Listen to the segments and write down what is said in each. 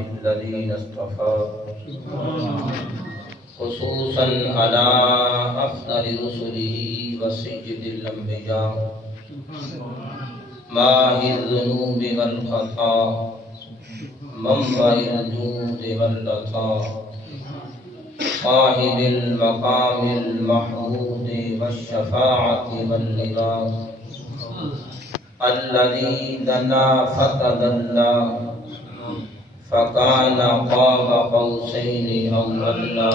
الذين اصطفى خصوصا على أفضل رسله وسيد الأنبياء ماهي الذنوب والخطا منبع الجود والعطاء صاحب المقام المحمود والشفاعة واللواء الذي دنا فتدلى فكان قاب قوسين أو أدنى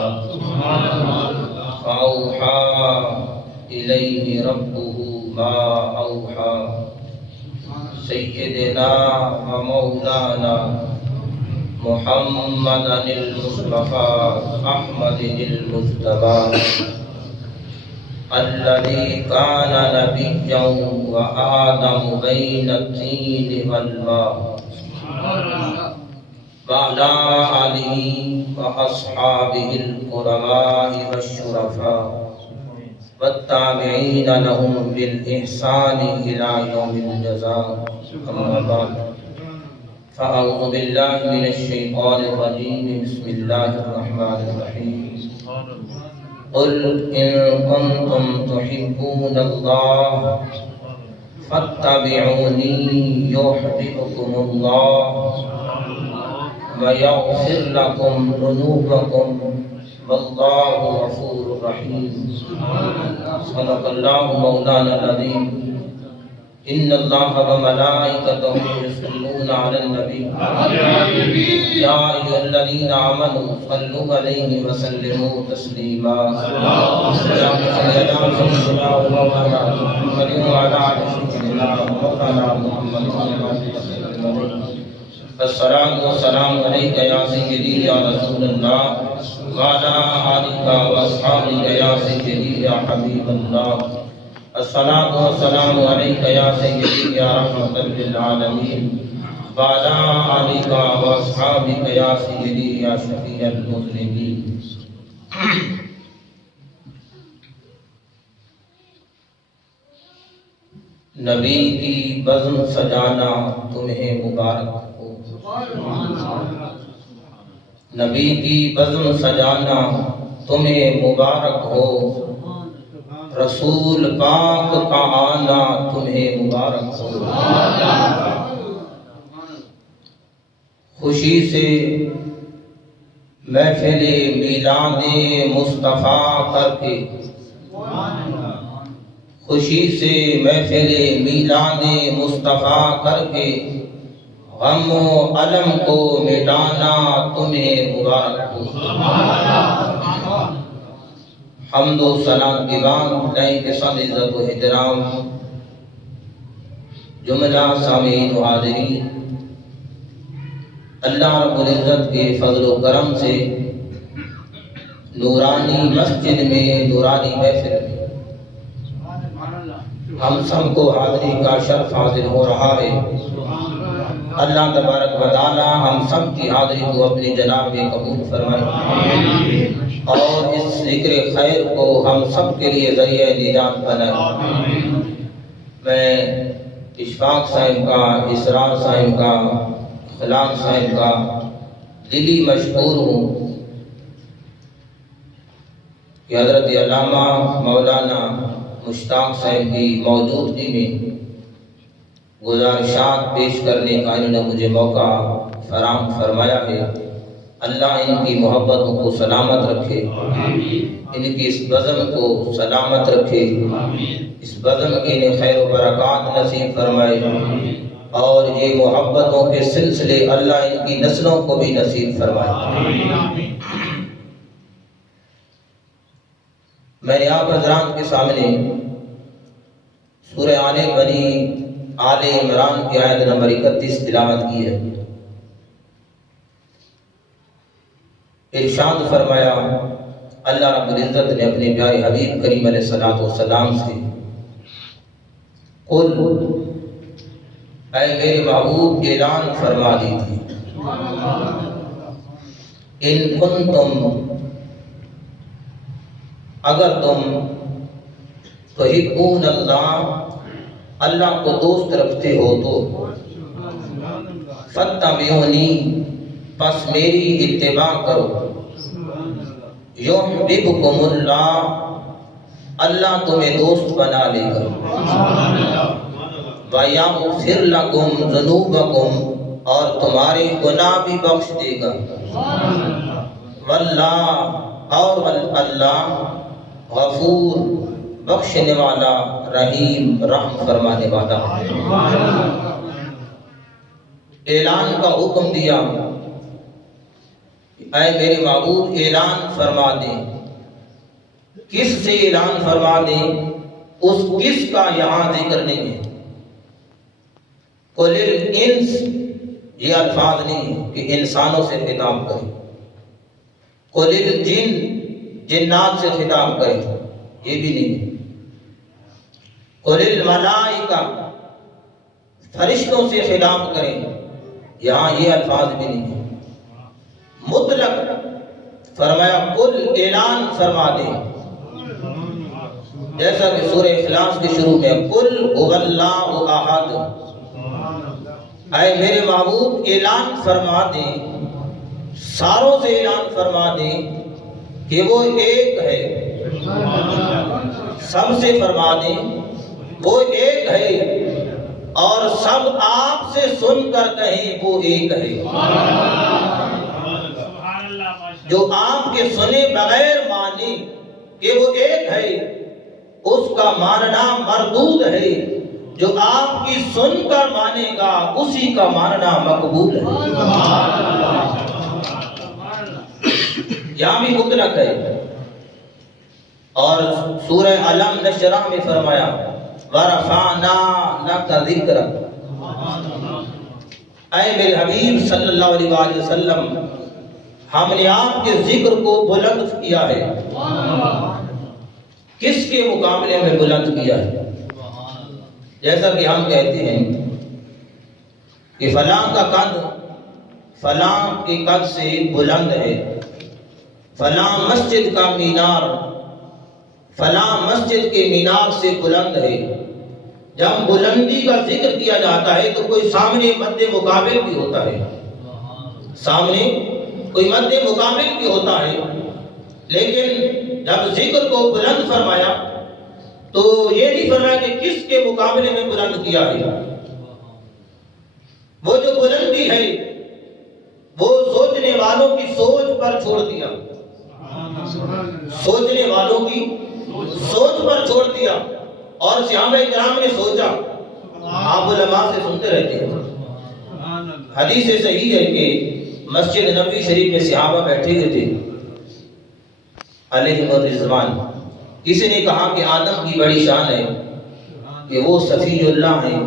فأوحى إليه ربه ما أوحى سيدنا ومولانا محمد المصطفى أحمد المجتبى الذي كان نبيا وآدم بين الطين والماء وعلى آله وأصحابه الكرماء والشرفاء والتابعين لهم بالإحسان إلى يوم الجزاء أما بعد فأعوذ بالله من الشيطان الرجيم بسم الله الرحمن الرحيم قل إن كنتم تحبون الله فاتبعوني يحببكم الله ويغفر لكم ذنوبكم والله غفور رحيم صدق الله مولانا العظيم إن الله وملائكته يصلون على النبي يا أيها الذين آمنوا صلوا عليه وسلموا تسليما اللهم صل على سيدنا ومولانا محمد وعلى آل سيدنا ومولانا محمد الصلاة والسلام عليك يا سيدي يا رسول الله وعلى آلك وأصحابك يا سيدي يا حبيب الله الصلاة والسلام عليك يا سيدي يا رحمة للعالمين وعلى آلك وأصحابك يا سيدي يا شفيع المذنبين نبی کی بزم سجانا تمہیں مبارک ہو نبی کی بزم سجانا تمہیں مبارک ہو رسول پاک کا آنا تمہیں مبارک ہو خوشی سے محفل میلاد مصطفیٰ کر کے خوشی سے محفل میلاد مصطفیٰ کر کے غم و علم کو مٹانا تمہیں مبارک ہو حمد و ثنا کے بعد لائن کے ساتھ عزت و احترام جملہ سامعین و حاضرین اللہ رب العزت کے فضل و کرم سے نورانی مسجد میں نورانی محفل میں ہم سب کو حاضری کا شرف حاصل ہو رہا ہے اللہ تبارک و تعالی ہم سب کی حاضری کو اپنی جناب میں قبول فرمائے اور اس ذکر خیر کو ہم سب کے لیے ذریعہ نجات بنائے میں اشفاق صاحب کا اسرار صاحب کا خلاق صاحب کا دلی مشکور ہوں کہ حضرت علامہ مولانا مشتاق صاحب کی موجودگی میں گزارشات پیش کرنے کا انہوں نے مجھے موقع فراہم فرمایا ہے اللہ ان کی محبتوں کو سلامت رکھے ان کی اس بزم کو سلامت رکھے اس بزم کی انہیں خیر و برکات نصیب فرمائے اور یہ محبتوں کے سلسلے اللہ ان کی نسلوں کو بھی نصیب فرمائے میں نے آپ حضرات کے سامنے سورہ آل عمران کی آیت نمبر 31 تلاوت کی ہے ارشاد فرمایا اللہ رب العزت نے اپنے پیارے حبیب کریم علیہ السلام سے قل اے میرے محبوب اعلان فرما دیجیے ان کنتم اگر تم تحبون اللہ اللہ کو دوست رکھتے ہو تو فتبعونی پس میری اتباع کرو، یحببکم اللہ، اللہ تمہیں دوست بنا لے گا، وَیَغْفِرْ لَكُمْ ذُنُوبَكُمْ، اور تمہارے گناہ بھی بخش دے گا، واللہ، اور اللہ غفور، بخشنے والا، رحیم، رحم فرمانے والا۔ اعلان کا حکم دیا، اے میرے معبود اعلان فرما دیں۔ کس سے اعلان فرما دیں؟ اس کس کا یہاں ذکر نہیں ہے۔ قُلِ الْإِنْسِ، یہ الفاظ نہیں ہے کہ انسانوں سے خطاب کرے۔ قُلِ الْجِنْ، جنات سے خطاب کرے، یہ بھی نہیں ہے۔ قُلِ الْمَلَائِکَةُ، فرشتوں سے خطاب کریں، یہاں یہ الفاظ بھی نہیں ہے۔ مطلق فرمایا قل، اعلان فرما دیں، جیسا کہ سورہ اخلاص کے شروع میں قل هو اللہ احد، اے میرے معبود اعلان فرما دیں، ساروں سے اعلان فرما دیں کہ وہ ایک ہے، سب سے فرما دیں وہ ایک ہے، اور سب آپ سے سن کر کہیں وہ ایک ہے۔ جو آپ کے سنے بغیر مانے کہ وہ ایک ہے، اس کا ماننا مردود ہے، جو آپ کی سن کر مانے گا اسی کا ماننا مقبول ہے۔ یہاں بھی مطلق ہے۔ اور سورہ علم نشرح میں فرمایا وَرَفَعْنَا لَكَ ذِكْرَكَ، اے میرے حبیب صلی اللہ علیہ وآلہ وسلم، ہم نے آپ کے ذکر کو بلند کیا ہے۔ کس کے مقابلے میں بلند کیا ہے؟ جیسا کہ ہم کہتے ہیں کہ فلاں کا قد فلاں کے قد سے بلند ہے، فلاں مسجد کا مینار فلاں مسجد کے مینار سے بلند ہے۔ جب بلندی کا ذکر کیا جاتا ہے تو کوئی سامنے مد مقابل بھی ہوتا ہے، سامنے کوئی مد مقابل بھی ہوتا ہے، لیکن جب ذکر کو بلند فرمایا تو یہ نہیں فرمایا کہ کس کے مقابلے میں بلند کیا ہے۔ وہ جو بلندی ہے وہ سوچنے والوں کی سوچ پر چھوڑ دیا، سوچنے والوں کی سوچ پر چھوڑ دیا۔ اور صحابہ کرام نے سوچا، آپ علماء سے سنتے رہتے ہیں، حدیث صحیح ہے کہ مسجد نبوی شریف میں صحابہ بیٹھے ہوئے تھے علیہم الرضوان، کسی نے کہا کہ آدم کی بڑی شان ہے کہ وہ صفی اللہ ہیں،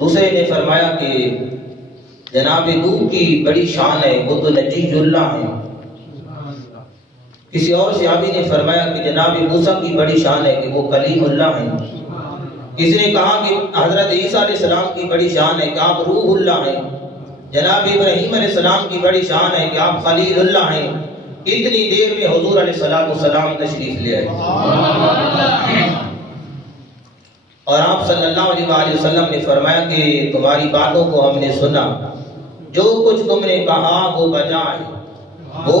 دوسرے نے فرمایا کہ جناب نوح کی بڑی شان ہے، وہ تو نجی اللہ ہیں، کسی اور صحابی نے فرمایا کہ جناب موسیٰ کی بڑی شان ہے کہ وہ کلیم اللہ ہیں، کسی نے کہا کہ حضرت عیسیٰ علیہ السلام کی بڑی شان ہے کہ آپ روح اللہ ہیں، جناب ابراہیم علیہ السلام کی بڑی شان ہے کہ آپ خلیل اللہ ہیں۔ اتنی دیر میں حضور علیہ السلام تشریف لے آئے، اور آپ صلی اللہ علیہ وآلہ وسلم نے فرمایا کہ تمہاری باتوں کو ہم نے سنا، جو کچھ تم نے کہا وہ بجا ہے، وہ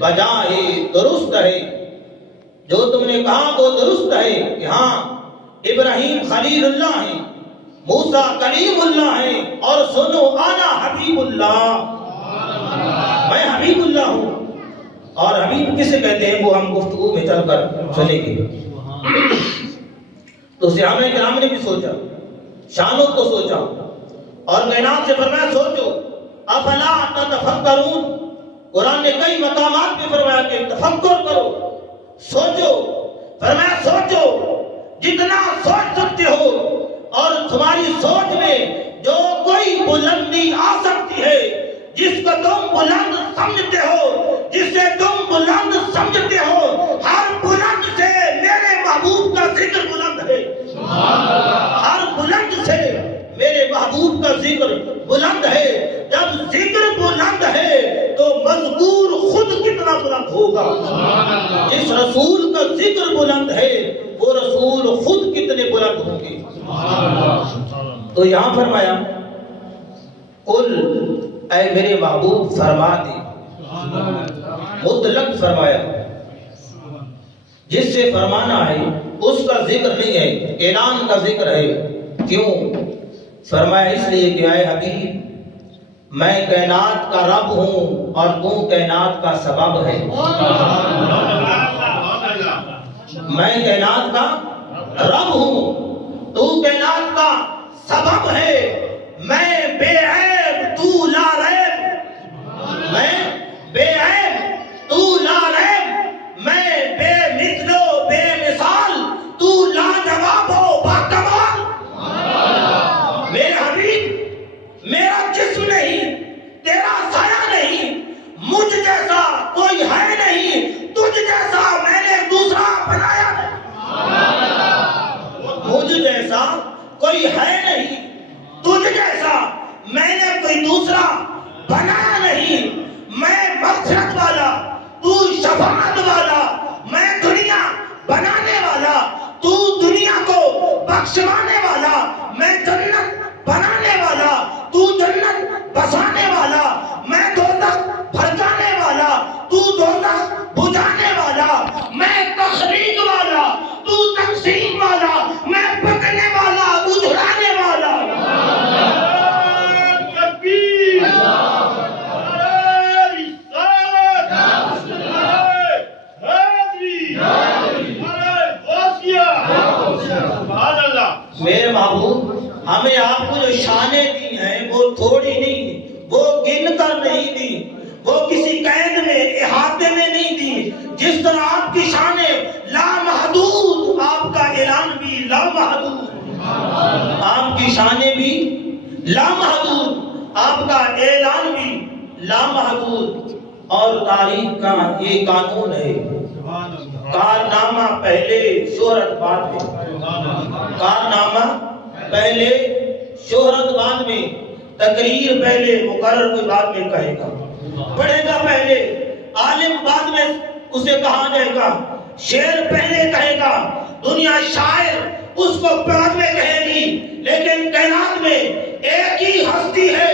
بجا ہے، درست ہے، جو تم نے کہا وہ درست ہے کہ ہاں ابراہیم خلیل اللہ ہیں، موسیٰ کلیم اللہ ہیں، اور سنو انا حبیب اللہ، میں حبیب اللہ ہوں۔ اور حبیب کسے کہتے ہیں وہ ہم گفتگو میں چل کر سنیں گے۔ تو صحابہ کرام نے بھی سوچا، شانوں کو سوچا، اور کائنات سے فرمایا سوچو افلا تتفکرون، قرآن نے کئی مقامات پہ فرمایا کہ تفکر کرو، سوچو، فرمایا سوچو جتنا سوچ سکتے ہو، اور تمہاری سوچ میں جو کوئی بلندی آ سکتی ہے، جس کو تم بلند سمجھتے ہو، جس سے تم بلند سمجھتے ہو، ہر بلند سے میرے محبوب کا ذکر بلند ہے، ہر بلند سے میرے محبوب کا ذکر بلند ہے۔ جب ذکر بلند ہے تو مذکور خود کتنا بلند ہوگا، جس رسول کا ذکر بلند ہے وہ رسول خود کتنے بلند ہوں گے۔ تو یہاں فرمایا قل، اے میرے محبوب فرما دے، مطلق فرمایا، جس سے فرمانا ہے اس کا ذکر نہیں ہے، اعلان کا ذکر ہے۔ کیوں؟ فرمایا اس لیے کہ اے حبیب میں کائنات کا رب ہوں اور تو کائنات کا سبب ہے۔ میں کائنات کا رب ہوں، تو کائنات کا سبب ہے۔ میں بے عیب تو لا ریب، میں بے عیب تو لا ریب، میں بے مثل و بے مثال تو لاجواب و باکمال۔ میرے حبیب میرا جسم نہیں، تیرا سایہ نہیں، مجھ جیسا کوئی ہے نہیں، تجھ جیسا میں نے دوسرا بنایا نہیں۔ مجھ جیسا کوئی ہے نہیں، تجھ جیسا میں نے کوئی دوسرا بنایا نہیں۔ میں مغفرت والا، تو شفاعت والا، میں دنیا بنانے والا، تو دنیا کو بخشوانے والا، میں جنت بنانے والا، تو جنت بسانے والا، میں دوزخ بھڑکانے والا، تو دوزخ بجھانے والا، میں تخریج والا، تو تقسیم والا، میں پکنے والا، اجھلانے والا۔ میرے محبوب ہمیں آپ کو جو شانیں دی ہیں وہ تھوڑی نہیں، وہ گن کر نہیں دی، وہ کسی قید میں احاطے میں نہیں دی۔ جس طرح آپ کی شانیں لامحدود، آپ کا اعلان بھی لامحدود، آپ کی شانیں بھی لامحدود، آپ کا اعلان بھی لامحدود۔ اور تاریخ کا یہ قانون ہے، کارنامہ پہلے شہرت بعد میں، کارنامہ پہلے شہرت بعد میں، تقریر پہلے مقرر کوئی بعد میں کہے گا، پڑھے گا پہلے، عالم بعد میں اسے کہا جائے گا، شعر پہلے کہے گا، دنیا شاعر اس کو بعد میں کہے گی۔ لیکن کائنات میں ایک ہی ہستی ہے،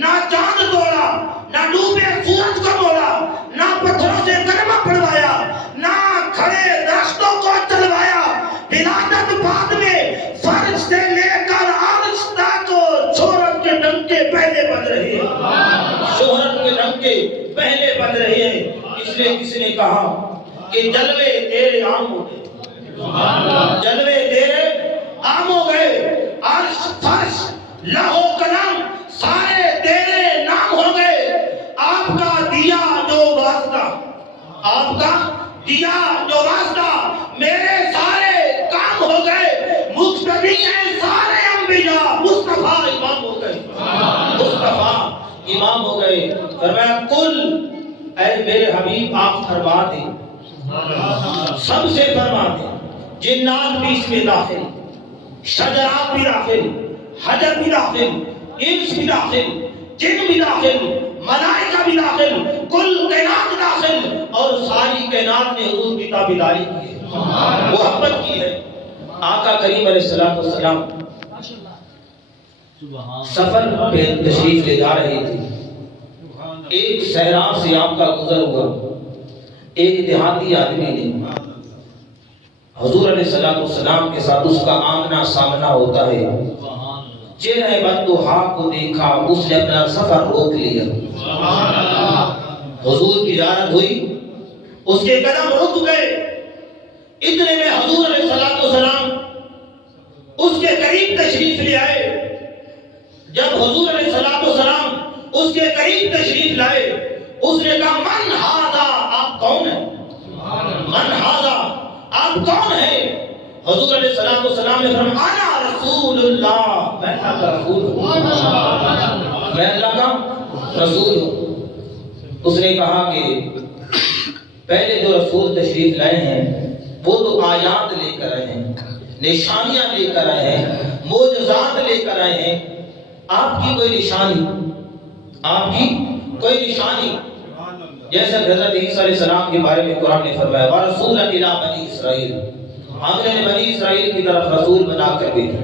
نہ چاند توڑا، نہ ڈوبے سورج کو موڑا، نہ پتھروں سے کلمہ پڑھوایا، نہ کھڑے درختوں کو چلوایا۔ ولادت بعد میں فرش سے لے کر عرش تک شہرت کے ڈنکے پہلے بج رہے ہیں، شہرت کے ڈنکے پہلے بج رہے ہیں۔ اس لیے کسی نے کہا کہ جلوے تیرے عام ہو گئے، جلوے تیرے عام ہو گئے، عرش فرش لوح قلم سارے تیرے نام ہو گئے۔ آپ کا دیا جو واسطہ، آپ کا دیا جو واسطہ، میرے سارے کام ہو گئے۔ مقتدی ہیں سارے انبیاء، مصطفیٰ امام ہو گئے، مصطفیٰ امام ہو گئے۔ فرمایا کل اے میرے حبیب آپ فرما دیں، سب سے فرما دیں، جنات بھی اس میں داخل، شجرات بھی داخل، حجر بھی داخل، انس بھی داخل، جن بھی داخل، ملائکہ بھی داخل، کل کائنات داخل، اور ساری کائنات نے حضور کی تابعداری کی ہے، محبت کی ہے۔ آقا کریم علیہ السلام سفر پہ تشریف لے جا رہے تھے، ایک صحرا سے آپ کا گزر ہوا، ایک دیہاتی آدمی نے حضور علیہ السلام کے ساتھ اس کا آمنا سامنا ہوتا ہے، چہرہ بدوحا کو دیکھا، اس نے اپنا سفر روک لیا، حضور کی زیارت ہوئی، اس کے قدم رک گئے، اتنے میں حضور علیہ السلام اس کے قریب تشریف لے آئے۔ جب حضور علیہ السلام اس کے قریب تشریف لائے، اس نے کہا من ھذا، آپ کون ہیں؟ من ھذا، آپ کون ہیں؟ حضور علیہ السلام نے فرمایا انا رسول اللہ، میں اللہ کا رسول ہوں، میں اللہ کا رسول ہوں۔ اس نے کہا کہ پہلے جو رسول تشریف لائے ہیں وہ تو آیات لے کر آئے ہیں، نشانیاں لے کر آئے ہیں، معجزات لے کر آئے ہیں، آپ کی کوئی نشانی، آپ کی کوئی نشانی؟ جیسے حضرت عیسیٰ علیہ السلام کے بارے میں قرآن نے فرمایا وَرَسُولًا إِلَىٰ بَنِي إِسرائیل، ہم نے بنی اسرائیل کی طرف رسول بنا کر بھیجا۔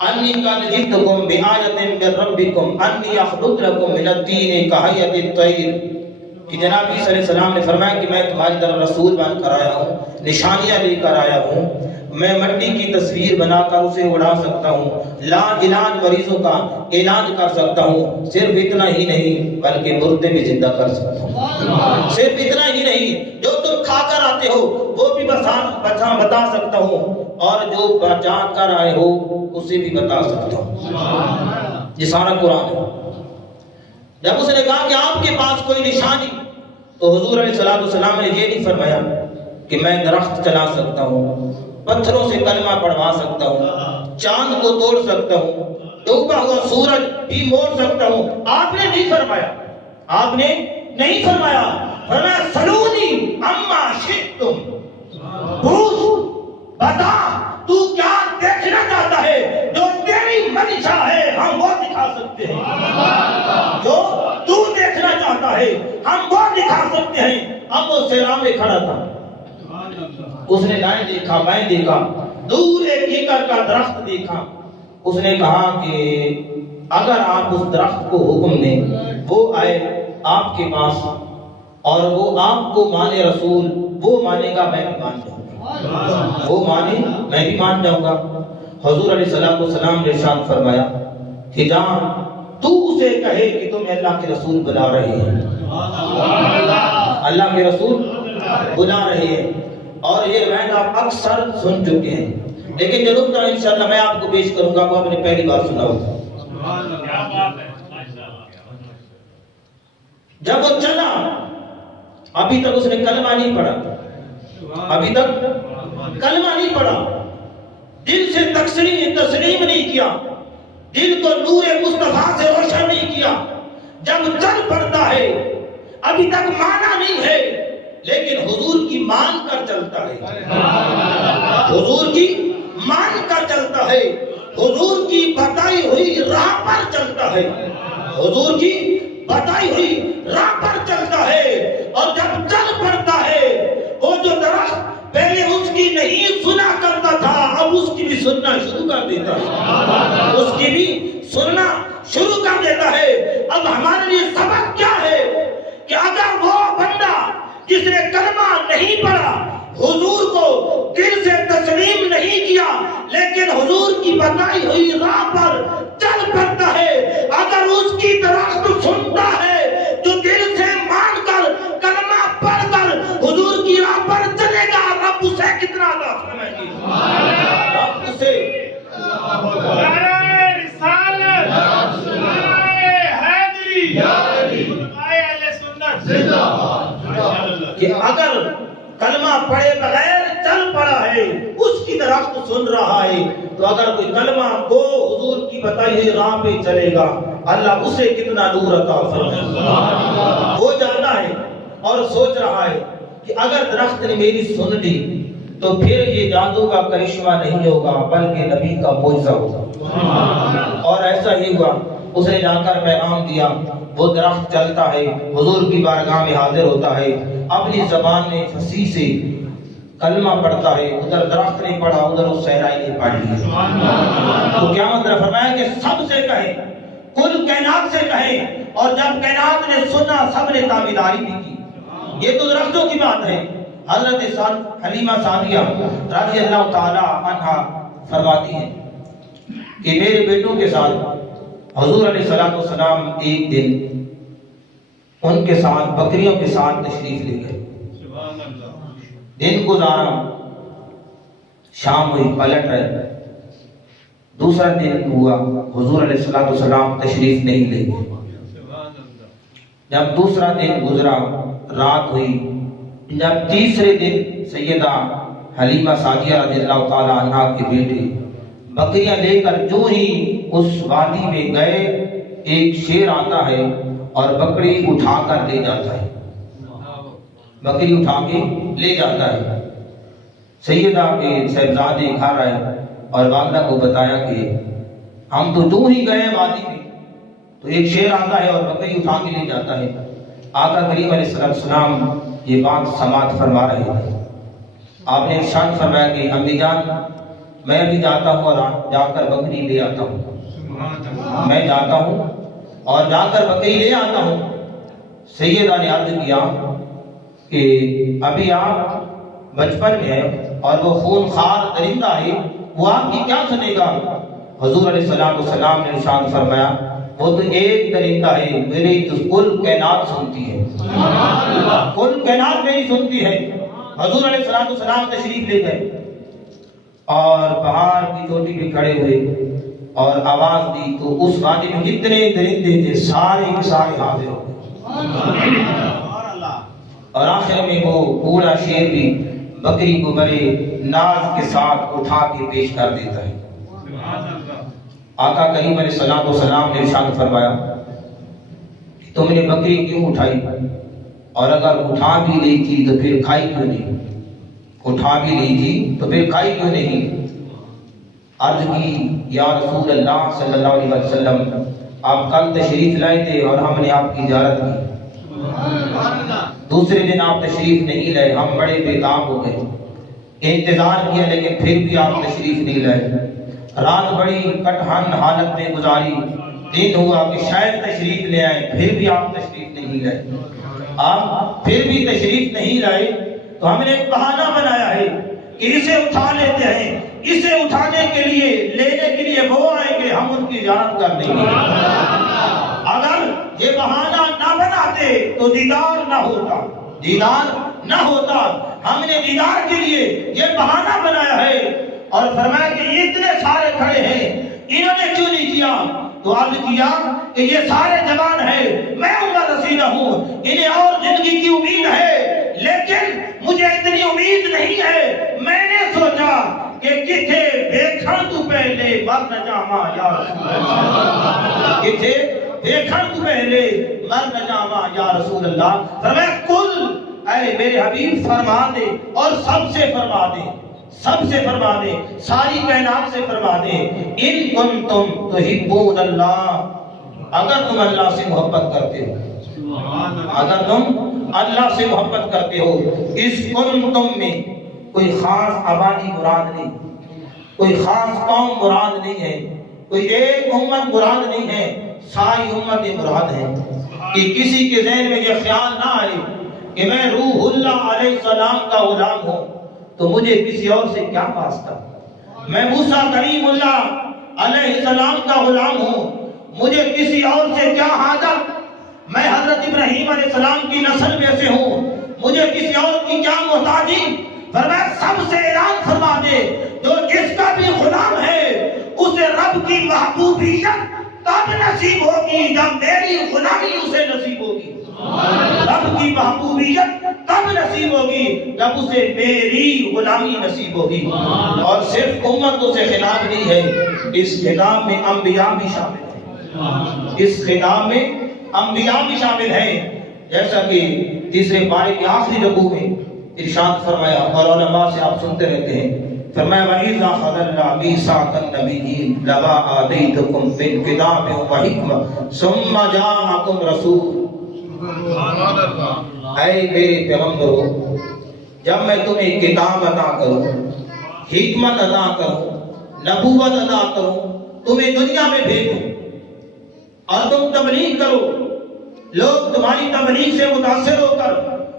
انی قد جئتکم بآیۃ من ربکم انی اخلق لکم من الطین کہیۃ الطیر، کہ جناب عیسیٰ علیہ السلام نے فرمایا کہ میں تمہاری طرف رسول بن کر آیا ہوں، نشانیاں لے کر آیا ہوں، میں مٹی کی تصویر بنا کر اسے اڑا سکتا ہوں، لا علاج مریضوں کا علاج کر سکتا ہوں، صرف اتنا ہی نہیں بلکہ مردے بھی زندہ کر سکتا ہوں، صرف اتنا ہی نہیں جو تم کھا کر آتے ہو وہ بھی بتا سکتا ہوں، اور جو بچا کر آئے ہو اسے بھی بتا سکتا ہوں۔ یہ سارا قرآن ہے۔ جب اس نے کہا کہ آپ کے پاس کوئی نشانی، تو حضور علیہ السلام نے یہ نہیں فرمایا کہ میں درخت چلا سکتا ہوں، پتھروں سے کلمہ پڑھوا سکتا ہوں، چاند کو توڑ سکتا ہوں، ڈوبا ہوا سورج بھی موڑ سکتا ہوں۔ آپ نے نہیں فرمایا، آپ نے نہیں فرمایا، فرمایا سلونی اما شئتم، پوچھ بتا تو کیا دیکھنا چاہتا ہے، جو تیری منشا ہے ہم وہ دکھا سکتے ہیں، جو تو دیکھنا چاہتا ہے ہم وہ دکھا سکتے ہیں۔ اب وہ سیرام میں کھڑا تھا، اس نے دائیں دیکھا بائیں دیکھا، دور ایک کیکر کا درخت دیکھا، اس نے کہا کہ اگر آپ اس درخت کو حکم دیں وہ آئے آپ کے پاس اور وہ آپ کو مانے رسول، وہ مانے گا میں بھی مان جاؤں گا، وہ مانے میں بھی مان جاؤں گا۔ حضور علیہ السلام نے ارشاد فرمایا کہ جان تو اسے کہے کہ تمہیں اللہ کے رسول بلا رہے ہیں، اللہ کے رسول بلا رہے ہیں۔ اور یہ روایت آپ اکثر سن چکے ہیں، لیکن جو نقطہ انشاءاللہ میں آپ کو پیش کروں گا وہ آپ نے پہلی بار سنا ہوگا۔ جب وہ چلا ابھی تک اس نے کلمہ نہیں پڑھا، ابھی تک کلمہ نہیں پڑھا، دل سے تسلیم نہیں کیا، دل کو نور مصطفیٰ سے روشن نہیں کیا۔ جب چل پڑتا ہے ابھی تک مانا نہیں ہے، لیکن حضور کی مان کر چلتا ہے، حضور کی مان کر چلتا ہے، حضور کی بتائی ہوئی راہ پر چلتا ہے، حضور کی بتائی ہوئی راہ پر چلتا ہے۔ اور جب چل پڑتا ہے وہ جو درخت پہلے اس کی نہیں سنا کرتا تھا اب اس کی بھی سننا شروع کر دیتا ہے، اس کی بھی سننا شروع کر دیتا ہے۔ اب ہمارے لیے سبق کیا ہے کہ اگر وہ بندہ جس نے کلمہ نہیں پڑھا، حضور کو دل سے تسلیم نہیں کیا، لیکن حضور کی بتائی ہوئی راہ پر چل پڑتا ہے، اگر اس کی درخت سنتا ہے جو دل سے مان کر کلمہ پڑھ کر حضور کی راہ پر چلے گا، رب اسے کتنا عطا فرمائے گا، رب اسے کہ اگر کلمہ پڑھے بغیر چل پڑا ہے، اس کی درخت سن رہا ہے، تو اگر کوئی کلمہ کو حضور کی بتائی ہوئی راہ پہ چلے گا اللہ اسے کتنا نور عطا فرمائے گا۔ وہ جانتا ہے اور سوچ رہا ہے کہ اگر درخت نے میری سن لی تو پھر یہ جادو کا کرشمہ نہیں ہوگا بلکہ نبی کا معجزہ ہوگا، اور ایسا ہی ہوا۔ اس نے جا کر پیغام دیا، وہ درخت چلتا ہے، حضور کی بارگاہ میں حاضر ہوتا ہے، اپنی زبان میں فصیح سے کلمہ پڑھتا ہے، ادھر درخت نے پڑھا ادھر اس صحرائی نے پڑھ لیا۔ تو کیا مطلب فرمایا کہ سب سے کہیں، کل کائنات سے کہیں، اور جب کائنات نے سنا سب نے تابعداری بھی کی۔ یہ تو درختوں کی بات ہے۔ حضرت حلیمہ سعدیہ رضی اللہ تعالی عنہا فرماتی ہیں کہ میرے بیٹوں کے ساتھ حضور علیہ السلام ایک دن ان کے ساتھ بکریوں کے ساتھ تشریف لے گئے، دن گزارا، شام ہوئی، پلٹ رہے، دوسرا دن ہوا، حضور علیہ السلام تشریف نہیں لے گئے۔ جب دوسرا دن گزرا، رات ہوئی، جب تیسرے دن سیدہ حلیمہ سعدیہ رضی اللہ تعالی عنہا کے بیٹے بکریاں لے کر جو ہی اس وادی میں گئے، ایک شیر آتا ہے اور بکری اٹھا کر لے جاتا ہے، بکری اٹھا کے لے جاتا ہے۔ سیدہ کے صاحبزادے گھر آئے اور والدہ کو بتایا کہ ہم تو جو ہی گئے وادی میں تو ایک شیر آتا ہے اور بکری اٹھا کے لے جاتا ہے۔ آقا کریم علیہ السلام یہ بات سماعت فرما رہے تھے، آپ نے ارشاد فرمایا کہ امی جان میں ابھی جاتا ہوں اور جا کر بکری لے آتا ہوں. میں جاتا ہوں اور جا کر بکری لے آتا ہوں. سیدہ نے عرض کیا کہ ابھی آپ بچپن میں ہیں اور وہ خون خوار درندہ ہے، وہ آپ کی کیا سنے گا؟ حضور علیہ السلام نے ارشاد فرمایا وہ تو ایک درندہ ہے، میری تو کل کائنات سنتی ہے، کل کائنات میری سنتی ہے. حضور علیہ السلام تشریف لے گئے اور پہاڑ کی چوٹی پہ کھڑے ہوئے اور آواز دی تو اس وادی میں جتنے درندے تھے سارے کے سارے حاضر ہو گئے. اور آخر میں وہ بوڑھا شیر بھی بکری کو بڑے ناز کے ساتھ اٹھا کے پیش کر دیتا ہے. آقا کریم علیہ السلام نے ارشاد فرمایا تم نے بکری کیوں اٹھائی؟ اور اگر اٹھا بھی لی تھی تو پھر کھائی کیوں نہیں؟ اٹھا بھی لی تھی تو پھر کھائی کیوں نہیں؟ عرض کی یا رسول اللہ صلی اللہ علیہ وسلم آپ کل تشریف لائے تھے اور ہم نے آپ کی زیارت کی، دوسرے دن آپ تشریف نہیں لائے، ہم بڑے بےتاب ہو گئے، انتظار کیا لیکن پھر بھی آپ تشریف نہیں لائے. رات بڑی کٹہن حالت میں گزاری، دن ہوا کہ شاید تشریف لے آئے، پھر بھی آپ تشریف نہیں لائے. آپ پھر بھی تشریف نہیں لائے تو ہم نے ایک بہانہ بنایا ہے کہ اسے اٹھا لیتے ہیں، اسے اٹھانے کے لیے لینے کے لیے وہ آئیں گے، ہم ان کی زیارت کر دیں گے. اگر یہ بہانہ نہ بناتے تو دیدار نہ ہوتا، دیدار نہ ہوتا. ہم نے دیدار کے لیے یہ بہانہ بنایا ہے اور فرمایا کہ یہ اتنے سارے کھڑے ہیں انہوں نے کیوں نہیں کیا؟ تو عرض کیا کہ یہ سارے جوان ہیں، میں عمر رسیدہ ہوں، انہیں اور زندگی کی امید ہے لیکن مجھے اتنی امید نہیں ہے. میں نے سوچا کہ کتھے دیکھن تو پہلے مر نہ جاواں یا رسول اللہ، کتھے دیکھن تو پہلے مر نہ جاواں یا رسول اللہ. فرمایا کل اے میرے حبیب فرما دے اور سب سے فرما دے، سب سے فرما دے، ساری کائنات سے فرما دے ان کنتم تحبون اللہ، اگر تم اللہ سے محبت کرتے ہو، اگر تم اللہ سے محبت کرتے ہو. اس کنتم میں کوئی خاص آبادی مراد نہیں، کوئی خاص قوم مراد نہیں ہے، کوئی ایک امت مراد نہیں ہے، ساری امتیں مراد ہیں. کہ کسی کے ذہن میں یہ خیال نہ آئے کہ میں روح اللہ علیہ السلام کا غلام ہوں تو مجھے کسی اور سے کیا واسطہ، میں موسیٰ کلیم اللہ علیہ السلام کا غلام ہوں، مجھے کسی اور سے کیا حاجت، میں حضرت ابراہیم علیہ السلام کی نسل میں سے ہوں، مجھے کسی اور کی کیا محتاجی. فرمایا سب سے اعلان فرما دے جو جس کا بھی غلام ہے اسے رب کی محبوبیت تب نصیب ہوگی جب میری غلامی اسے نصیب ہوگی، رب کی محبوبیت تب نصیب ہوگی جب اسے میری غلامی نصیب ہوگی. اور صرف امتوں سے خطاب نہیں ہے، اس خطاب میں انبیاء بھی شامل ہیں، اس خطاب میں انبیاء بھی شامل ہیں. جیسا کہ تیسرے پارے کے آخری رکوع میں ارشاد فرمایا اور علماء سے آپ سنتے رہتے ہیں، فرمایا وَإِذَا أَخَذَ اللَّهُ مِيثَاقَ النَّبِيِّينَ لَمَا آتَيْتُكُم مِّن كِتَابٍ وَحِكْمَةٍ ثُمَّ جَاءَكُمْ رَسُولٌ. اے میرے پیغمبرو، جب میں تمہیں کتاب عطا کروں، حکمت عطا کروں، نبوت عطا کروں، تمہیں دنیا میں بھیجوں اور تم تبلیغ کرو، لوگ تمہاری تبلیغ سے متاثر ہو کر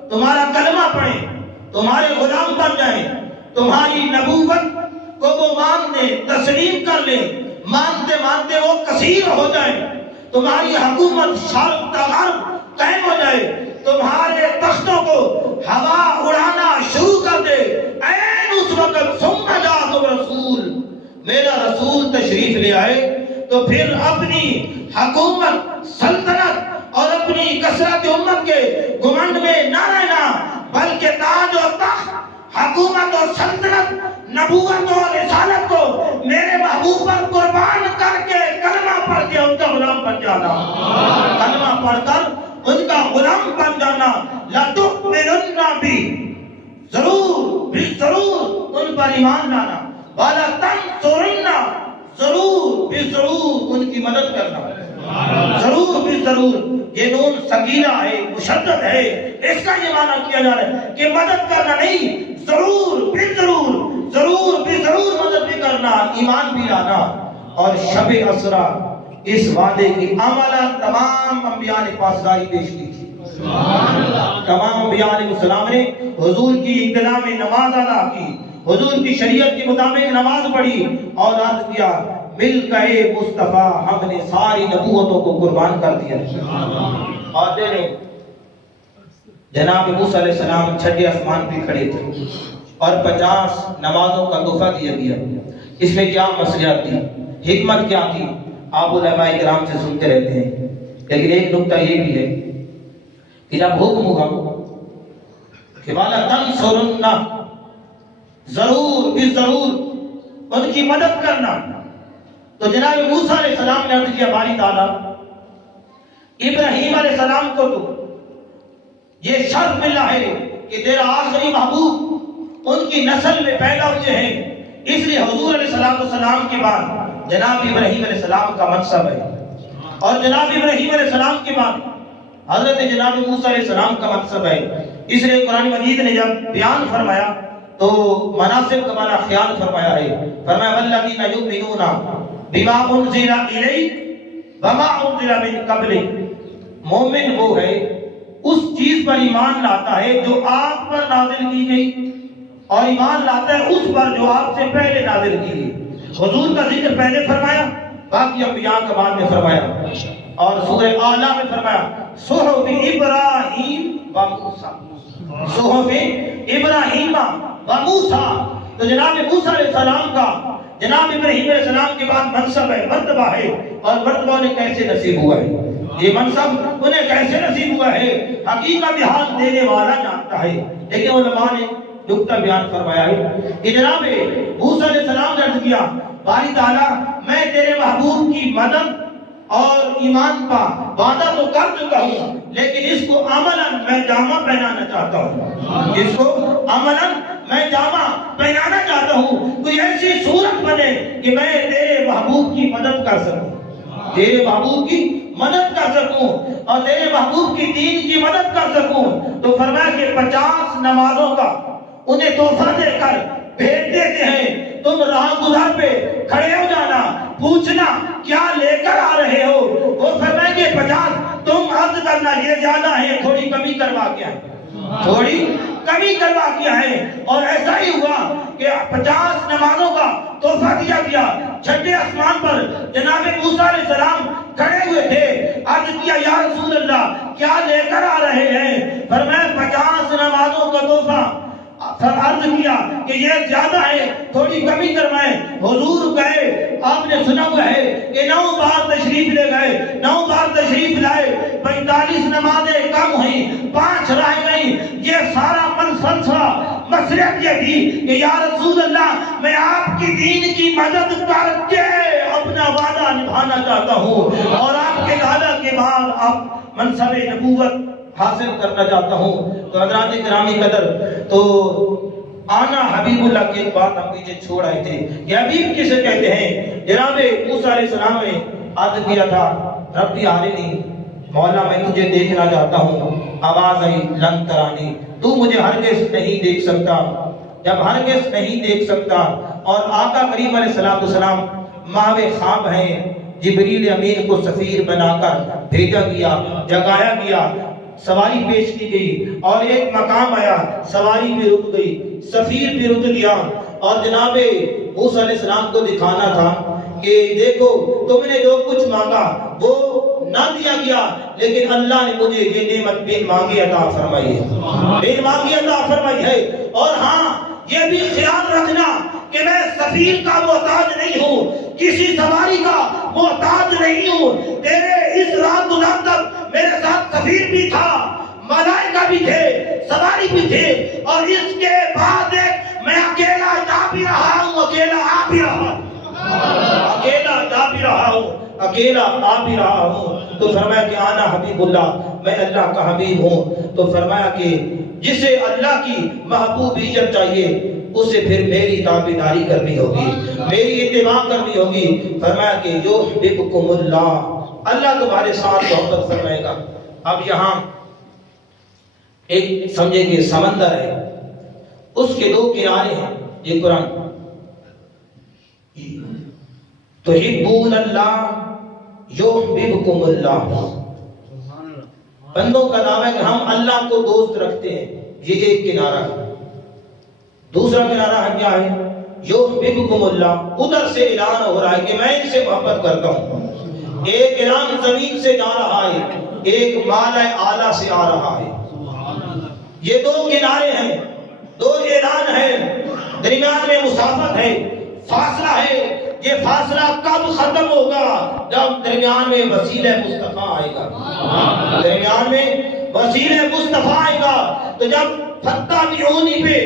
تمہارا کلمہ پڑھیں، تمہارے غلام بن جائیں، تمہاری نبوت کو وہ مان لیں، تسلیم کر لیں، مانتے مانتے وہ کثیر ہو جائیں، تمہاری حکومت شرق تا غرب قائم ہو جائے، تمہارے تختوں کو ہوا اڑانا شروع کر دے. این اس وقت ثم جاءکم رسول، میرا رسول تشریف لے آئے تو پھر اپنی حکومت، سلطنت اور اپنی کثرت امت کے گمنڈ میں نہ رہنا، بلکہ تاج و تخت، حکومت اور سلطنت، نبوت اور رسالت کو میرے محبوب پر قربان کر کے کلمہ پڑھ کے ان کا غلام بن جانا، کلمہ پڑھ کر ان کا غلام بن جانا. لَتُؤْمِنُنَّ بِهِ، ضرور ان پر ایمان لانا، وَلَتَنْصُرُنَّ، ضرور ان کی مدد کرنا، ضرور ضرور، یہ نون سکینہ ہے، مشدد ہے، اس کا یہ معنی کیا جا رہا ہے کہ مدد کرنا نہیں، ضرور بالضرور، ضرور بالضرور مدد بھی کرنا، ایمان بھی لانا۔ اور شب اسرا اس وعدے کی عملا تمام انبیاء نے پاسداری پیش کی تھی۔ تمام انبیاء علیہ السلام نے حضور کی اطلاع میں نماز ادا کی، حضور کی شریعت کے مطابق نماز پڑھی اور عرض کیا ملکہ مصطفیٰ ہم نے ساری نبوتوں کو قربان کر دیا۔ اور دیکھیں جناب موسیٰ علیہ السلام چھٹے آسمان پہ کھڑے تھے اور 50 نمازوں کا تحفہ دیا گیا۔ اس میں کیا مصلحت تھی، حکمت کیا تھی، آپ علماء کرام سے سنتے رہتے ہیں، لیکن ایک نکتہ یہ بھی ہے کہ جب حکم ہوگا کہ والا تنصرنہ، ضرور بھی ضرور ان کی مدد کرنا، تو جناب موسیٰ علیہ السلام نے عرض کیا باری تعالیٰ ابراہیم علیہ السلام کو تو یہ شرط ملا ہے کہ تیرا آخری محبوب ان کی نسل میں پیدا ہوئے ہیں، اس لیے حضور علیہ السلام کے بعد جناب ابراہیم علیہ السلام کا منصب ہے، اور جناب ابراہیم علیہ السلام کے بعد حضرت جناب موسیٰ علیہ السلام کا منصب ہے۔ اس لیے قرآن مجید نے جب بیان فرمایا تو مناسب کا معنی خیال فرمایا ہے، فرمایا والذین یؤمنون بما انزل الیک وما انزل من قبلک، مومن وہ ہے اس چیز پر ایمان لاتا ہے جو آپ پر نازل کی گئی، اور ایمان لاتا ہے اس پر جو آپ سے پہلے نازل کی گئی۔ حضور کا ذکر پہلے فرمایا، باقی انبیاء کا بعد میں فرمایا، اور سورہ اعلیٰ میں فرمایا صحف ابراہیم و موسیٰ، صحف ابراہیم و موسیٰ۔ تو جناب موسیٰ علیہ السلام کا جناب ابراہیم علیہ السلام کے بعد منصب ہے، مرتبہ ہے، اور مرتبہ انہیں کیسے نصیب ہوا ہے، یہ منصب انہیں کیسے نصیب ہوا ہے، حقیقت حال دینے والا جانتا ہے۔ لیکن علماء نے نکتہ بیان فرمایا ہے کہ جناب موسیٰ علیہ السلام نے عرض کیا باری تعالیٰ میں تیرے محبوب کی مدد اور ایمان کا وعدہ تو کر چکا ہوں، لیکن اس کو عملاً میں جامہ پہنانا چاہتا ہوں، اس کو عملاً میں جامہ پہنانا چاہتا ہوں، کوئی ایسی صورت بنے کہ میں تیرے محبوب کی مدد کر سکوں، تیرے محبوب کی مدد کر سکوں اور تیرے محبوب کی دین کی مدد کر سکوں۔ تو فرمایا کہ 50 نمازوں کا انہیں تحفہ دے کر بھیج دیتے ہیں، تم راہ گزار پہ کھڑے ہو جانا، پوچھنا کیا لے کر آ رہے ہو، وہ فرمائیں گے 50، تم عرض کرنا یہ زیادہ ہے، تھوڑی کمی کروا کیا ہے، تھوڑی کمی کروا کیا ہے۔ اور ایسا ہی ہوا کہ 50 نمازوں کا تحفہ دیا گیا۔ چھٹے آسمان پر جناب موسیٰ علیہ السلام کھڑے ہوئے تھے، عرض کیا یا رسول اللہ کیا لے کر آ رہے ہیں، فرمایا 50 نمازوں کا تحفہ۔ عرض کیا کہ یہ زیادہ ہے، تھوڑی کمی کروائیں۔ حضور گئے، آپ نے سنا ہوا ہے کہ 9 بار تشریف لے گئے، 9 بار تشریف لائے، 45 نمازیں کم ہوئیں، 5 رہ گئیں۔ یہ سارا منسلسلہ مسئلہ یہ تھی کہ یا رسول اللہ میں آپ کی دین کی مدد کر کے اپنا وعدہ نبھانا چاہتا ہوں، اور آپ کے وعدہ کے بعد آپ منصب نبوت حاصل کرنا چاہتا ہوں۔ تو حضرات گرامی قدر، تو آنا حبیب اللہ کی ایک بات ہم پیچھے چھوڑ آئے تھے، یہ حبیب کسے کہتے ہیں؟ جناب موسیٰ علیہ السلام نے عرض کیا تھا ربی آرنی، مولا میں تجھے دیکھنا چاہتا ہوں، آواز آئی لن ترانی، تو مجھے ہرگز نہیں دیکھ سکتا۔ جب ہرگز نہیں دیکھ سکتا، اور آقا کریم علیہ السلام ماہو خواب ہیں، جبریل امین کو سفیر بنا کر بھیجا گیا، جگایا گیا، سواری پیش کی گئی، اور ایک مقام آیا، سواری بھی رک گئی، سفیر بھی رک گیا، اور جناب موسیٰ علیہ السلام کو دکھانا تھا کہ دیکھو تم نے جو کچھ مانگا وہ نہ دیا گیا، لیکن اللہ نے مجھے یہ نعمت بن مانگی عطا فرمائی ہے، بن مانگی عطا فرمائی ہے۔ اور ہاں یہ بھی خیال رکھنا کہ میں سفیر کا محتاج نہیں ہوں، کسی سواری کا محتاج نہیں ہوں، تیرے اس رات گزار تک میرے ساتھ سفیر بھی تھا، ملائکہ بھی تھے، سواری بھی تھے، اور اس کے بعد میں اکیلا جا بھی رہا ہوں، اکیلا آ بھی رہا ہوں، اکیلا جا بھی رہا ہوں، اکیلا آ بھی رہا ہوں۔ تو فرمایا کہ آنا حبیب اللہ، میں اللہ کا حبیب ہوں۔ تو فرمایا کہ جسے اللہ کی محبوبیت چاہیے اسے پھر میری تابعداری کرنی ہوگی، میری اتباع کرنی ہوگی۔ فرمایا کہ یحببکم اللہ، اللہ تمہارے ساتھ محبت فرمائے گا۔ اب یہاں ایک سمجھے کہ سمندر ہے، اس کے دو کنارے ہیں، یہ قرآن تحبون اللہ یحببکم اللہ، بندوں کا دعویٰ ہے کہ ہم اللہ کو دوست رکھتے ہیں، یہ ایک کنارہ ہے۔ دوسرا کنارہ ہے کیا ہے؟ یحببکم اللہ، ادھر سے اعلان ہو رہا ہے کہ میں ان سے محبت کرتا ہوں۔ ایک اعلان زمین سے جا رہا ہے، ایک مالہ اعلیٰ سے آ رہا ہے۔ یہ دو کنارے ہیں، دو اعلان ہیں، درمیان میں مسافت ہے، فاصلہ ہے۔ یہ فاصلہ کب ختم ہوگا؟ جب درمیان میں وسیلہ مصطفیٰ آئے گا، درمیان میں وسیلہ مصطفیٰ آئے گا۔ تو جب فتابعونی پہ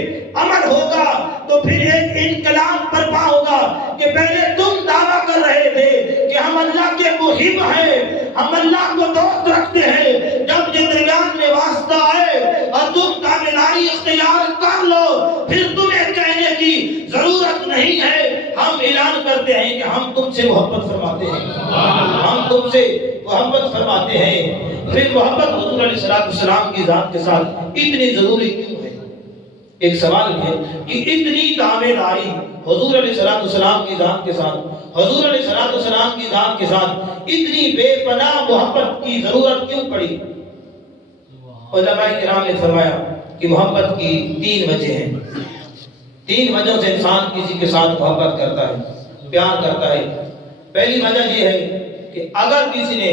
عمل ہوگا تو پھر ایک انقلاب برپا ہوگا کہ پہلے تم دعویٰ کر رہے تھے کہ ہم اللہ کے محب ہیں، ہم اللہ کو دوست رکھتے ہیں، جب یہ درمیان میں واسطہ آئے اور تم تابعداری اختیار کر لو پھر تمہیں کہنے کی ضرورت نہیں ہے۔ ہم اعلان کرتے ہیں کہ ہم تم سے محبت فرماتے ہیں، ہم تم سے محبت فرماتے ہیں۔ پھر محبت حضور علیہ السلام کی ذات کے ساتھ اتنی ضروری کیوں ہے؟ ایک سوال ہے کہ اتنی تابعداری حضور علیہ السلام کی ذات کے ساتھ، حضور علیہ السلام کی ذات کے ساتھ اتنی بے پناہ محبت کی ضرورت کیوں پڑی؟ علماء کرام نے فرمایا کہ محبت کی تین وجہ ہیں۔ تین وجہ سے انسان کسی کے ساتھ محبت کرتا ہے، پیار کرتا ہے۔ پہلی وجہ یہ ہے کہ اگر کسی نے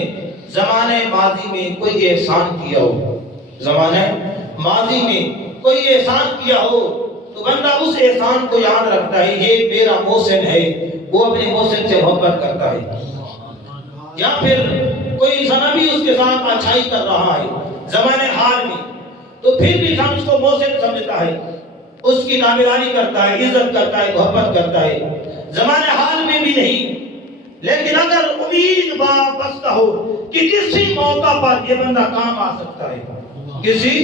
زمانے ماضی میں کوئی احسان کیا ہو، زمانے ماضی میں کوئی احسان کیا ہو تو بندہ اس احسان کو یاد رکھتا ہے، یہ میرا محسن ہے، وہ اپنے محسن سے محبت کرتا ہے۔ یا پھر کوئی انسان بھی اس کے ساتھ اچھائی کر رہا ہے زمانے حال میں، تو پھر بھی انسان اس کو محسن سمجھتا ہے، اس کی تابعداری کرتا ہے، عزت کرتا ہے، محبت کرتا ہے، زمانے حال میں بھی نہیں۔ لیکن اگر امید وابستہ ہو کہ کسی موقع پر یہ بندہ کام آ سکتا ہے، کسی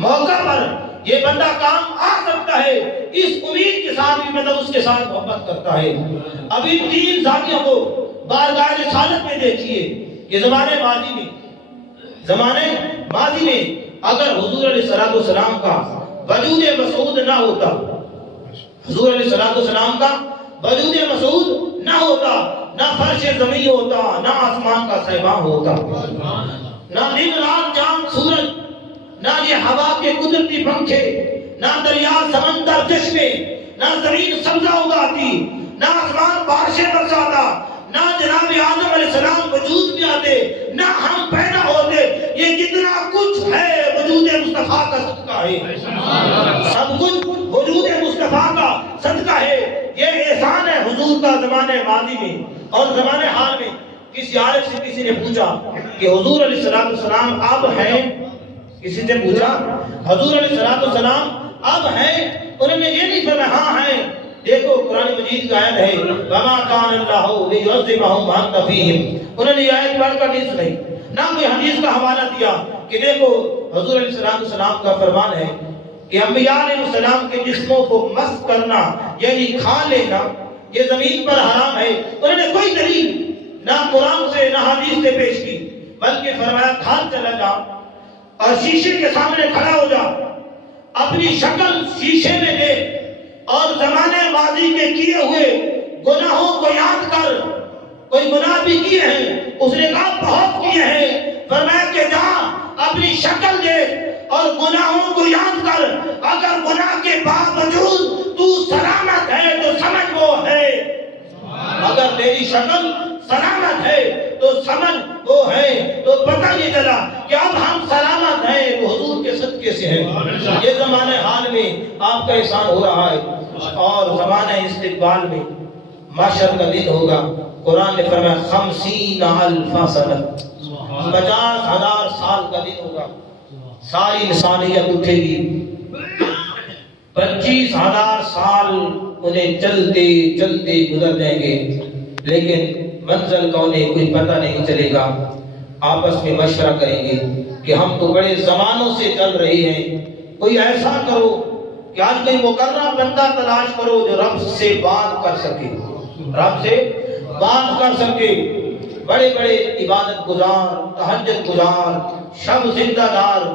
موقع پر یہ بندہ کام آ سکتا ہے، اس امید کے ساتھ بھی بندہ اس کے ساتھ محبت کرتا ہے۔ اب ان تین ذاتیوں کو بارگاہ رسالت میں دیکھیے کہ زمانے ماضی میں اگر حضور علیہ السلام کا وجود مسعود نہ ہوتا، حضور علیہ السلام کا وجود مسعود نہ ہوتا، نہ فرش زمین ہوتا، نہ آسمان کا سیبان ہوتا، نہ دن رات چاند سورج، نہ یہ ہوا کے قدرتی پنکھے، نہ دریا سمندر چشمے، نہ زمین سبزہ اگاتی، نہ آسمان بارشیں برساتا، نہ جناب آدم علیہ السلام وجود میں آتے، نہ ہم پیدا ہوتے۔ یہ جتنا کچھ ہے وجود مصطفیٰ کا صدقہ ہے، سب کچھ وجود مصطفیٰ کا صدقہ ہے۔ یہ احسان ہے حضور کا زمانے ماضی میں اور زمانے حال میں۔ کسی عارف سے کسی نے پوچھا کہ حضور علیہ السلام اب ہیں؟ کسی نے پوچھا حضور علیہ السلام اب ہیں؟ انہوں نے یہ نہیں فرمایا ہاں ہیں۔ دیکھو قرآن مجید کا آیت ہے وَمَا كَانَ اللَّهُ لِيُعَذِّبَهُمْ وَأَنْتَ فِيهِمْ، انہوں نے یہ آیت پڑھ کر نہیں سنائی، نہ کوئی حدیث کا حوالہ دیا کہ دیکھو حضور علیہ السلام کا فرمان ہے کہ انبیاء علیہ السلام کے جسموں کو مس کرنا یعنی کھا لینا یہ زمین پر حرام ہے۔ انہوں نے کوئی دلیل نہ قرآن سے نہ حدیث سے پیش کی، بلکہ فرمایا کھال چلا جا اور شیشے کے سامنے کھڑا ہو جا، اپنی شکل شیشے میں دے اور زمانے ماضی کے کیے ہوئے گناہوں کو یاد کر۔ کوئی گناہ بھی کیے ہیں؟ اس نے کہا بہت کیے ہیں۔ فرمایا کہ جا اپنی شکل دے اور گناہوں کو یاد کر، اگر گناہ کے باوجود تو سلامت ہے تو سمجھ وہ ہے، اگر تیری شکل سلامت ہے تو سمجھ وہ ہے۔ تو پتہ یہ چلا کہ اب ہم سلامت ہیں، وہ حضور کے صدقے سے ہیں۔ یہ زمانے حال میں آپ کا احسان ہو رہا ہے، اور زمانہ استقبال میں معاشر کا دن ہوگا۔ قرآن نے فرمایا 50,000 سنہ، 50,000 سال کا دن ہوگا، ساری انسانیت اٹھے گی، 25,000 سال انہیں چلتے چلتے گزر جائیں گے، لیکن منزل کا انہیں کوئی پتہ نہیں چلے گا۔ آپس میں مشورہ کریں گے کہ ہم تو بڑے زمانوں سے چل رہے ہیں، کوئی ایسا کرو کہ آج کوئی مقررہ بندہ تلاش کرو جو رب سے بات کر سکے، رب سے بات کر سکے۔ بڑے بڑے عبادت گزار، تہجد گزار، شب زندہ دار،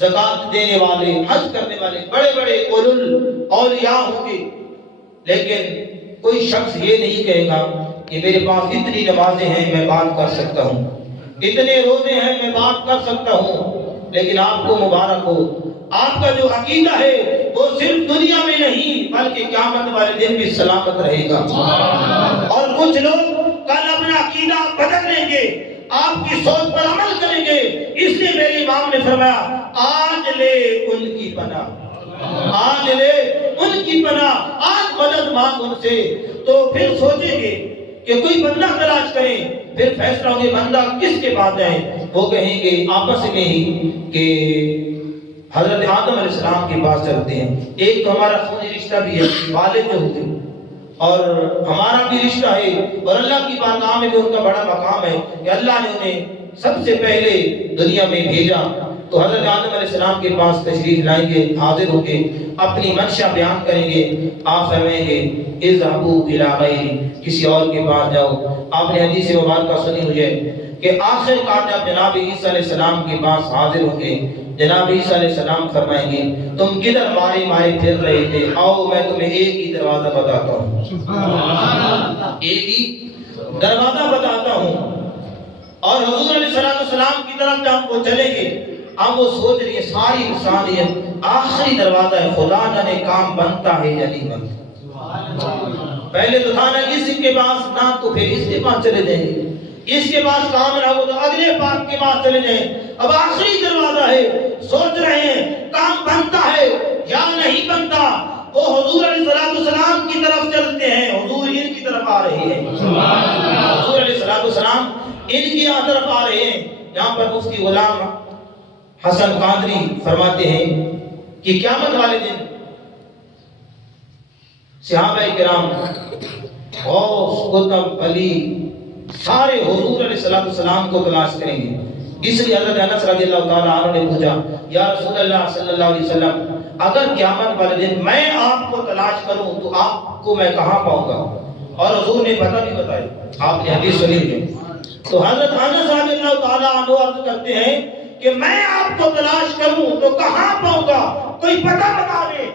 زکات دینے والے، حج کرنے والے بڑے بڑے اولل اولیاء ہوں گے، لیکن کوئی شخص یہ نہیں کہے گا کہ میرے پاس اتنی نمازیں ہیں میں بات کر سکتا ہوں، اتنے روزے ہیں میں بات کر سکتا ہوں، لیکن آپ کو مبارک ہو، آپ کا جو عقیدہ ہے وہ صرف دنیا میں نہیں بلکہ قیامت والے دن بھی سلامت رہے گا۔ اور کچھ لوگ کل اپنا عقیدہ بدل لیں گے، آپ کی سوچ پر عمل کریں گے، اس لیے میرے امام نے فرمایا آج لے ان کی پناہ، آج لے ان کی پناہ، آج مدد مانگ ان سے۔ تو پھر سوچیں گے کہ کوئی بندہ تلاش کریں، پھر فیصلہ ہوگا بندہ کس کے پاس جائے، وہ کہیں گے آپس میں ہی کہ حضرت آدم علیہ السلام کے پاس چلتے ہیں، ایک تو ہمارا خونی رشتہ بھی ہے، والد جو ہوتے اور ہمارا بھی رشتہ ہے، اور اللہ کی بارگاہ میں بھی ان کا بڑا مقام ہے کہ اللہ نے انہیں سب سے پہلے دنیا میں بھیجا، تو حضرت آدم علیہ السلام کے پاس تشریف لائیں گے، حاضر ہو کے اپنی منشا بیان کریں گے، آپ فرمائیں گے اذهبوا الى غیری، کسی اور کے پاس جاؤ۔ آپ نے حدیث مبارکہ سنی ہوئی ہے کہ آخر کار جب جناب عیسیٰ علیہ السلام کے پاس حاضر ہوں گے، جناب عیسیٰ علیہ السلام فرمائیں گے تم کدھر مارے مارے پھر رہے تھے، آؤ میں تمہیں ایک ہی دروازہ بتاتا ہوں، ایک ہی دروازہ بتاتا ہوں۔ اور حضور علیہ السلام کی طرف جب وہ چلیں گے، اب وہ سوچ رہی ہے ساری انسانیت آخری دروازہ ہے، خدا جانے کام بنتا ہے یا نہیں بنتا۔ پہلے تو تھا نا اس کے پاس نہ، تو پھر اس کے پاس چلے جائیں گے، اس کے پاس کام نہ ہو تو اگلے پاک کے پاس چلے جائیں، اب آخری دروازہ ہے، سوچ رہے ہیں کام بنتا ہے یا نہیں بنتا۔ وہ حضور علیہ السلام کی طرف چلتے ہیں، حضور ان کی طرف آ رہے ہیں، حضور علیہ السلام ان کی طرف آ رہے ہیں۔ یہاں پر مفتی غلام حسن قادری فرماتے ہیں کہ قیامت والے دن صحابہ کرام غوث قطب علی سارے حضور علیہ السلام کو تلاش کریں گے۔ اس لیے حضرت انس رضی اللہ تعالیٰ عنہ نے پوچھا یا رسول اللہ صلی اللہ علیہ وسلم اگر قیامت والے دن میں آپ کو تلاش کروں تو آپ کو میں کہاں پاؤں گا؟ اور حضور نے پتہ بھی بتایا، آپ نے حدیث سنی ہے۔ تو حضرت انس رضی اللہ تعالیٰ عنہ عرض کرتے ہیں کہ میں آپ کو تلاش کروں تو کہاں پاؤں گا، کوئی پتہ بتا دے۔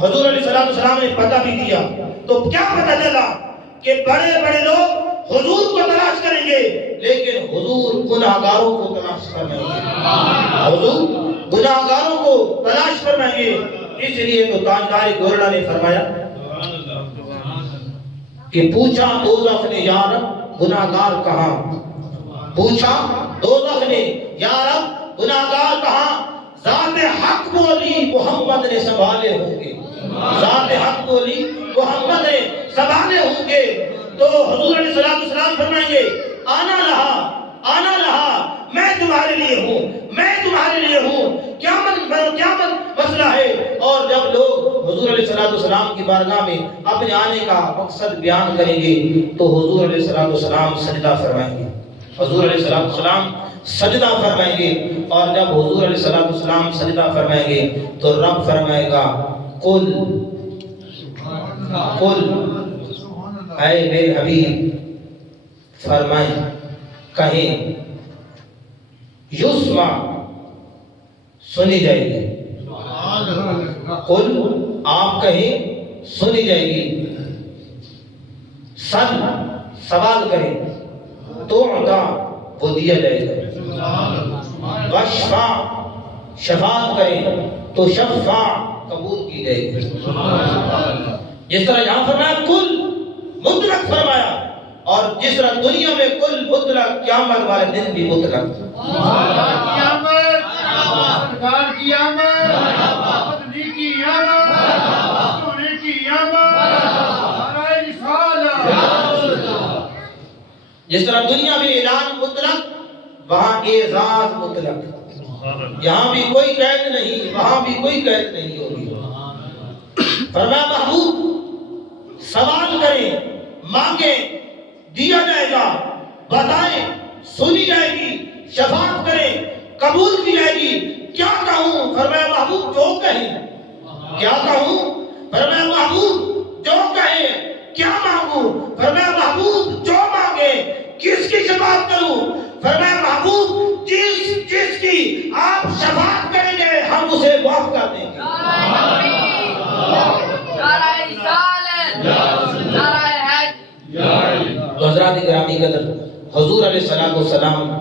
حضور علیہ السلام نے پتہ بھی دیا، تو کیا پتہ چلا کہ بڑے بڑے لوگ حضور کو تلاش کریں گے، لیکن حضور گناہگاروں کو تلاش فرمائیں گے، حضور گناہگاروں کو تلاش فرمائیں گے۔ اس لیے تو تاجدار گورڑا نے فرمایا کہ پوچھا دوزخ نے یا رب گناہگار کہاں، پوچھا دوزخ نے یا رب گناہگار کہاں، ذات حق بولی محمد نے سنبھالے ہوں گے، ذات حق بولی محمد نے سنبھالے ہوں گے۔ تو حضور علیہ السلام فرمائیں گے آنا رہا میں تمہارے لیے ہوں، میں تمہارے لیے ہوں، قیامت مسئلہ ہے۔ اور جب لوگ حضور علیہ السلام کی بارگاہ میں اپنے آنے کا مقصد بیان کریں گے تو حضور علیہ السلام سجدہ فرمائیں گے، حضور علیہ السلام سجدہ فرمائیں گے، اور جب حضور علیہ السلام سجدہ فرمائیں گے تو رب فرمائے گا قل اے میرے حبیب فرمائیں، کہیں یسمع سنی جائے گی، قل آپ کہیں سنی جائے گی، سن سوال کریں تو عطا وہ دیا جائے گا، وشفع شفاعت کریں تو شفاع قبول کی جائے گی۔ جس طرح یہاں فرمایا کل مطلق فرمایا، اور جس طرح دنیا میں کل مطلق قیامت والے دن بھی مطلق۔ جس طرح دنیا میں اعلان مطلق وہاں اعزاز مطلق، یہاں بھی کوئی قید نہیں وہاں بھی کوئی قید نہیں ہوگی۔ فرمایا محبوب سوال کریں، مانگیں دیا جائے گا، بتائیں سنی جائے گی، شفاعت کریں قبول کی جائے گی۔ کیا کہوں؟ فرمایا محبوب جو کہیں۔ کیا کہوں؟ فرمایا محبوب جو کہیں۔ کیا مانگوں؟ فرمایا محبوب جو مانگے۔ کس کی شفاعت کروں؟ فرمایا محبوب جس کی آپ شفاعت کریں گے ہم اسے معاف کر دیں گے۔ حضرات گرامی قدر، حضور علیہ السلام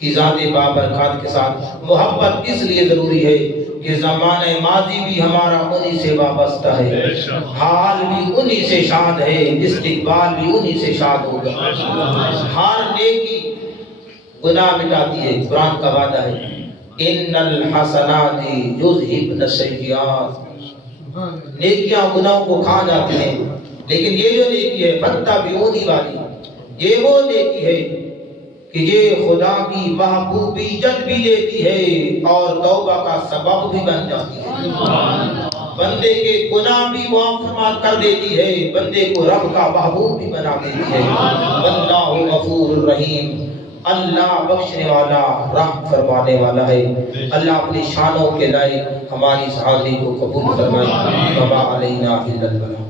کی ذات بابرکات کے ساتھ محبت اس لیے ضروری ہے کہ زمانہ ماضی بھی ہمارا انہی سے وابستہ ہے، حال بھی انہی سے شاد ہے، استقبال بھی انہی سے شاد ہوگا۔ ہر نیکی گناہ مٹاتی ہے، قرآن کا وعدہ ہے ان الحسنات یذہبن السیئات، نیکیاں گناہوں کو کھا جاتی ہیں، لیکن یہ جو نیکی ہے فتح بیونی والی، یہ وہ نیکی ہے کہ یہ خدا کی محبوبیت بھی دیتی ہے اور توبہ کا سبب بھی بن جاتی ہے، بندے کے گناہ بھی معاف کر دیتی ہے، بندے کو رب کا محبوب بھی بنا دیتی ہے۔ واللہ غفور الرحیم، اللہ بخشنے والا رحم فرمانے والا ہے۔ اللہ اپنی شانوں کے لائق ہماری اس حاضری کو قبول فرمائے۔ وما علینا الا البلاغ۔